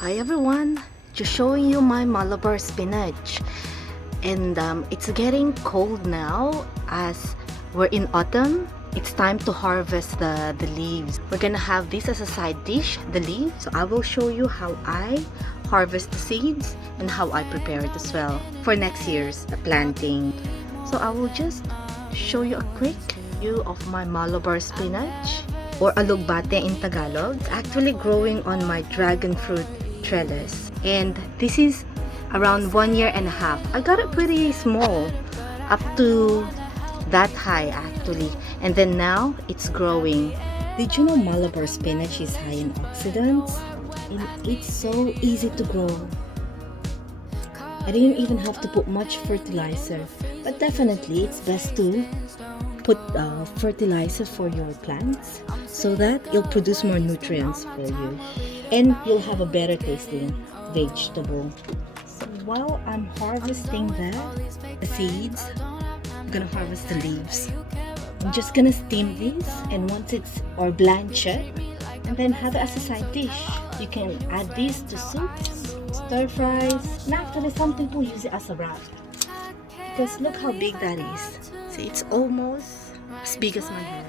Hi everyone, just showing you my Malabar spinach, and it's getting cold now as we're in autumn. It's time to harvest the leaves. We're gonna have this as a side dish, the leaves. So I will show you how I harvest the seeds and how I prepare it as well for next year's planting. So I will just show you a quick view of my Malabar spinach, or Alugbati in Tagalog. It's actually growing on my dragon fruit trellis, and this is around 1.5 years. I got it pretty small, up to that high actually, and then now it's growing. Did you know Malabar spinach is high in oxidants? And it's so easy to grow. I didn't even have to put much fertilizer, but definitely it's best to put fertilizer for your plants so that it'll produce more nutrients for you and you'll have a better tasting vegetable. So while I'm harvesting the seeds, I'm gonna harvest the leaves. I'm just gonna steam these, and once it's or blanch it, and then have it as a side dish. You can add these to soups, stir fries, and actually some people use it as a wrap, because look how big that is. See, it's almost as big as my hand.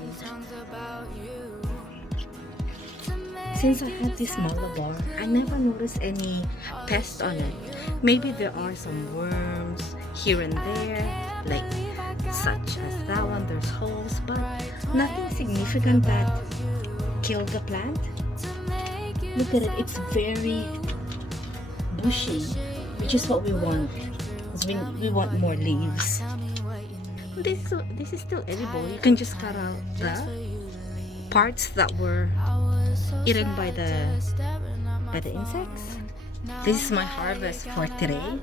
Since I had this Malabar, I never noticed any pest on it. Maybe there are some worms here and there, like such as that one. There's holes, but nothing significant that killed the plant. Look at it, it's very bushy, which is what we want, because we want more leaves. This is still edible. You can just cut out the parts that were eaten by the insects. This is my harvest for today.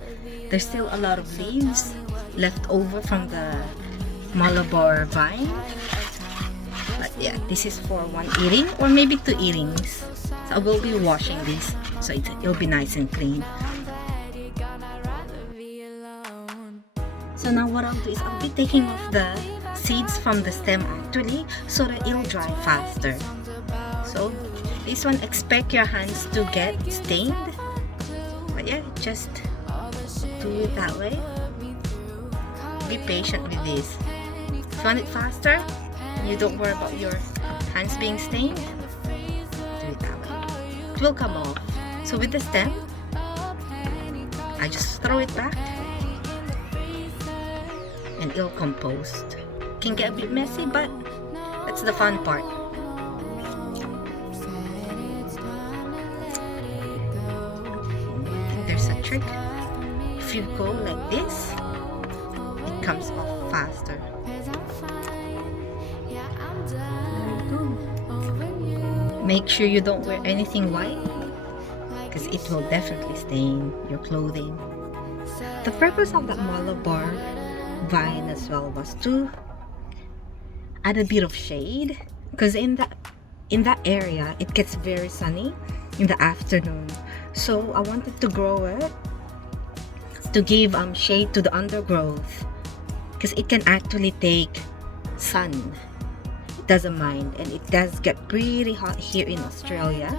There's still a lot of leaves left over from the Malabar vine, but yeah, this is for one eating or maybe 2 eatings. So I will be washing these so it'll be nice and clean. So now what I'll do is I'll be taking off the seeds from the stem actually, so that it'll dry faster. So this one, expect your hands to get stained, but yeah, just do it that way. Be patient with this. If you want it faster and you don't worry about your hands being stained, do it that way. It will come off. So with the stem, I just throw it back and it'll compost. Can get a bit messy, but that's the fun part. I think there's a trick. If you go like this, it comes off faster. There you go. Make sure you don't wear anything white, because it will definitely stain your clothing. The purpose of that Malabar vine as well was to add a bit of shade, because in that area it gets very sunny in the afternoon. So I wanted to grow it to give shade to the undergrowth, because it can actually take sun. It doesn't mind, and it does get pretty hot here in Australia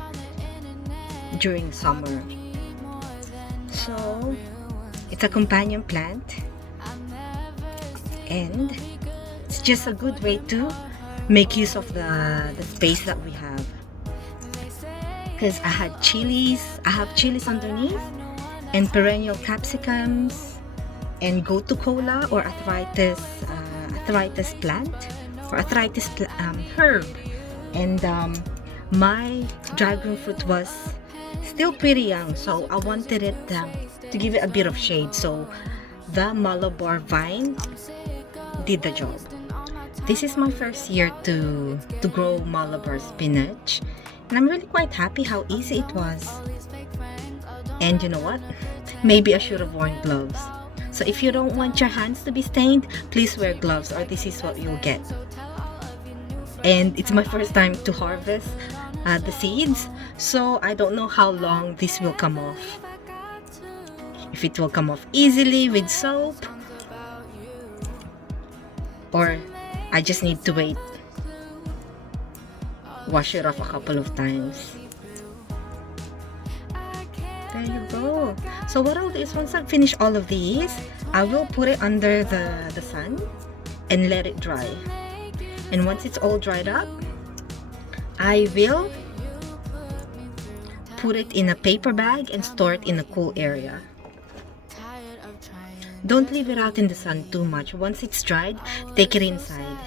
during summer. So it's a companion plant, and it's just a good way to make use of the space that we have. Because I have chilies underneath, and perennial capsicums, and gotu kola, or arthritis plant, or arthritis herb, and my dragon fruit was still pretty young, so I wanted it to give it a bit of shade. So the Malabar vine did the job. This is my first year to grow Malabar spinach, and I'm really quite happy how easy it was. And you know what? Maybe I should have worn gloves. So if you don't want your hands to be stained, please wear gloves, or this is what you'll get. And it's my first time to harvest the seeds, so I don't know how long this will come off. If it will come off easily with soap, or I just need to wait, wash it off a couple of times. There you go. So what I'll do is once I finish all of these, I will put it under the sun and let it dry. And once it's all dried up, I will put it in a paper bag and store it in a cool area. Don't leave it out in the sun too much. Once it's dried, take it inside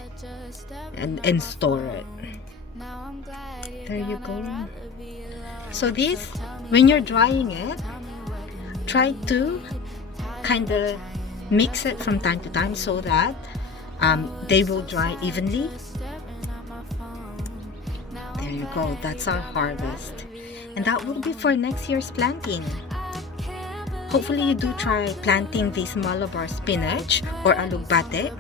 and store it. There you go. So this, when you're drying it, try to kind of mix it from time to time so that they will dry evenly. There you go. That's our harvest. And that will be for next year's planting. Hopefully you do try planting this Malabar spinach or Alugbati.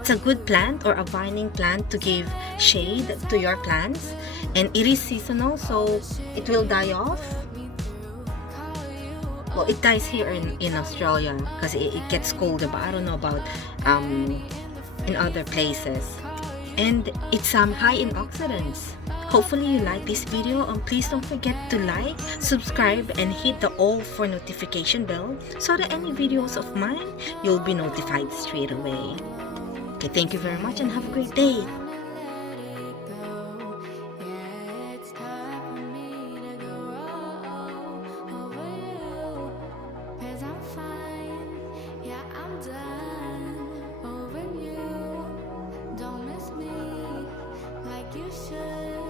It's a good plant or a vining plant to give shade to your plants. And it is seasonal, so it will die off. Well, it dies here in Australia because it gets colder, but I don't know about in other places. And it's high in oxidants. Hopefully you like this video, and please don't forget to like, subscribe, and hit the all for notification bell so that any videos of mine you'll be notified straight away. Okay, thank you very much and have a great day. You should.